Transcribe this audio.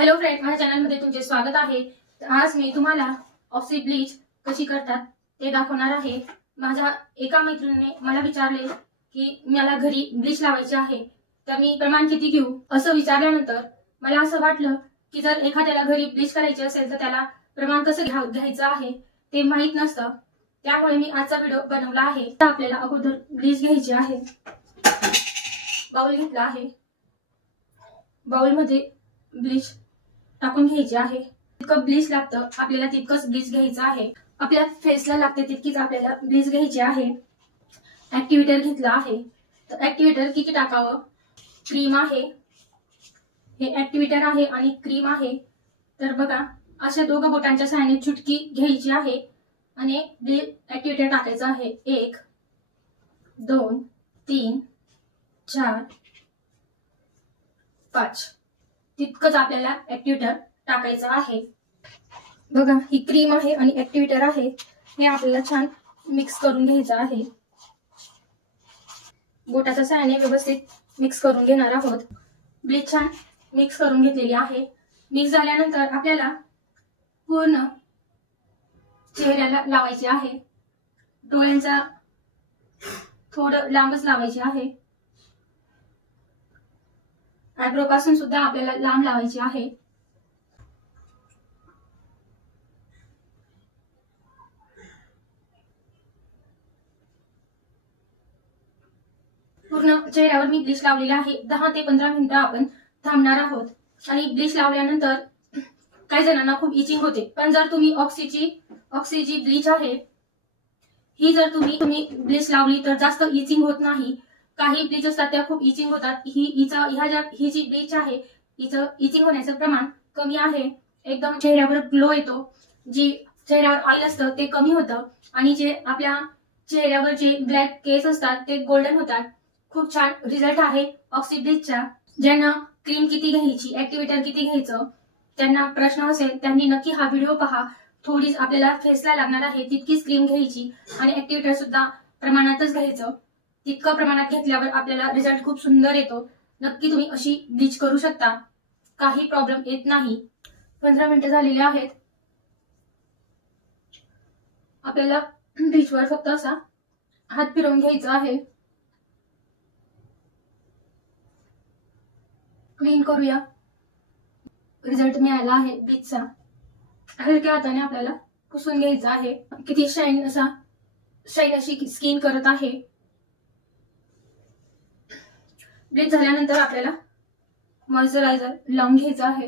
Hello friend, माझ्या चॅनलमध्ये तुमचे स्वागत आहे। आज मी तुम्हाला ऑक्सी ब्लीच कशी करतात ते दाखवणार आहे। माझ्या एका मैत्रिणीने मला विचारले की मला घरी ब्लीच लावायचे आहे, तर मी प्रमाण किती घेऊ असं विचारल्यानंतर मला असं वाटलं की जर एखाद्याला घरी ब्लीच करायची असेल तर त्याला प्रमाण कसं घ्यायचं आहे ते माहित नसतं। त्यामुळे मी आजचा व्हिडिओ बनवला आहे। आपल्याला अगोदर ब्लीच घ्यायची आहे। बाउल घेतला आहे, बाउलमध्ये ब्लीच टाकून घ्यायचे आहे। जितकं ब्लीच लागतं आपल्याला तितकंच ब्लीच घ्यायचं आहे। आपल्या फेसला लागते तितकीच आपल्याला ब्लीच घ्यायची आहे। ऍक्टिव्हेटर घेतला आहे, तर ऍक्टिव्हेटर किती टाकावं? क्रीम आहे, हे ऍक्टिव्हेटर आहे आणि क्रीम आहे। तर बघा, अशा दोघं बोटांच्या सहाय्याने चुटकी घ्यायची आहे आणि ऍक्टिव्हेटर टाकायचं आहे। 1 2 3 4 5 तितकंच आपल्याला ऍक्टिव्हेटर टाकायचं आहे। बघा, ही क्रीम आहे आणि ऍक्टिव्हेटर आहे, हे आपल्याला छान मिक्स करून घ्यायचं आहे। बोटाच्या सहाय्याने व्यवस्थित मिक्स करून घेणार आहोत। ब्लीच छान मिक्स करून घेतलेली आहे। मिक्स झाल्यानंतर आपल्याला पूर्ण चेहऱ्याला लावायचे आहे। डोळ्यांचा थोडं लांबच लावायचे आहे। आयब्रो पासून सुद्धा आपल्याला लांब लावायची आहे। पूर्ण चेहऱ्यावर मी ब्लीच लावलेला आहे। 10 ते 15 मिनिटं आपण थांबणार आहोत। आणि ब्लीच लावल्यानंतर काही जणांना खूप इचिंग होते, पण जर तुम्ही ऑक्सी जी ब्लीच आहे ही जर तुम्ही ब्लीच लावली तर जास्त इचिंग होत नाही। काही ब्लीच असतात त्या खूप इचिंग होतात, ही जी ब्लीच आहे हिचं इचिंग होण्याचं प्रमाण कमी आहे। एकदम चेहऱ्यावर ग्लो येतो, जी चेहऱ्यावर ऑइल असतं ते कमी होतं आणि जे आपल्या चेहऱ्यावर जे ब्लॅक केस असतात ते गोल्डन होतात। खूप छान रिझल्ट आहे ऑक्सी ब्लीचचा। ज्यांना क्रीम किती घ्यायची, ऍक्टिव्हेटर किती घ्यायचं त्यांना प्रश्न असेल त्यांनी नक्की हा व्हिडिओ पहा। थोडीच आपल्याला फेसला लागणार आहे तितकीच क्रीम घ्यायची आणि ऍक्टिव्हेटर सुद्धा प्रमाणातच घ्यायचं। तितकं प्रमाणात घेतल्यावर आपल्याला रिझल्ट खूप सुंदर येतो। नक्की तुम्ही अशी ब्लीच करू शकता, काही प्रॉब्लेम येत नाही। 15 मिनिटं झालेली आहेत। आपल्याला ब्लीचवर फक्त असा हात फिरवून घ्यायचा आहे। क्लीन करूया। रिझल्ट मिळाला आहे ब्लीचचा। हलक्या हाताने आपल्याला पुसून घ्यायचं आहे। किती शाईन अशी स्किन करत आहे। ब्लीच झाल्यानंतर आपल्याला मॉइश्चरायझर लावून घ्यायचं आहे।